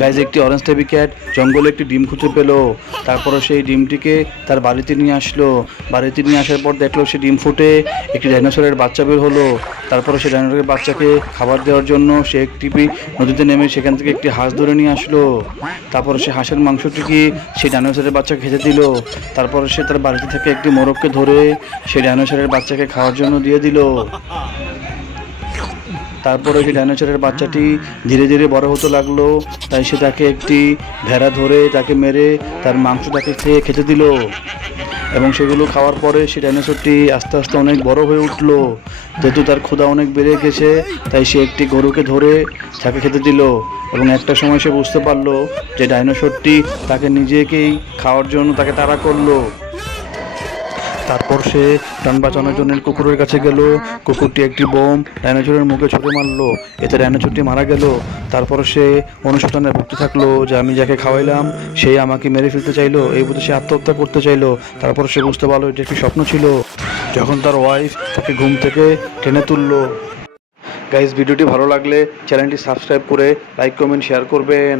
Guys একটি orange টেবি cat জঙ্গলে একটি ডিম খুঁজে পেল। তারপরে সেই ডিমটিকে তার বাড়িতে নিয়ে আসলো। বাড়িতে নিয়ে আসার পর দেখলো সে ডিম ফুটে একটি ডাইনোসরের বাচ্চা বের হলো। তারপরে সে ডাইনোসরের বাচ্চাকে খাবার দেওয়ার জন্য সে একটি নদীতে নেমে সেখান থেকে একটি হাঁস ধরে নিয়ে আসলো। তারপরে সে হাঁসের মাংসটিকে সেই ডাইনোসরের বাচ্চাকে খেতে দিল। তারপরে সে তার বাড়িতে থেকে একটি মোরগকে ধরে সেই ডাইনোসরের বাচ্চাকে খাওয়ার জন্য দিয়ে দিল। তারপরে সেই ডাইনোসরের বাচ্চাটি ধীরে ধীরে বড় হতে লাগলো। তাই সে তাকে একটি ভেড়া ধরে তাকে মেরে তার মাংস তাকে খেতে দিল। এবং সেগুলো খাওয়ার পরে সেই ডাইনোসরটি আস্তে আস্তে অনেক বড় হয়ে উঠলো। যেহেতু তার ক্ষুধা অনেক বেড়ে গেছে তাই সে একটি গরুকে ধরে তাকে খেতে দিল। এবং একটা সময় সে বুঝতে পারলো যে ডাইনোসরটি তাকে নিজেকেই খাওয়ার জন্য তাকে তাড়া করলো। তারপর সে প্রাণ বাঁচানোর জন্য কুকুরের কাছে গেল। কুকুরটি একটি বোম ডাইনোসরের মুখে ছুঁড়ে মারলো। এতে ডাইনোসরটি মারা গেল। তারপর সে অনুশোচনায় ভুগতে থাকলো যে আমি যাকে খাওয়াইলাম সে আমাকে মেরে ফেলতে চাইলো, এই বুঝে সে আত্মহত্যা করতে চাইলো। তারপর সে বুঝতে পারলো এটা একটি স্বপ্ন ছিল। যখন তার ওয়াইফ তাকে ঘুম থেকে টেনে তুললো। গাইজ ভিডিওটি ভালো লাগলে চ্যানেলটি সাবস্ক্রাইব করে লাইক কমেন্ট শেয়ার করবেন।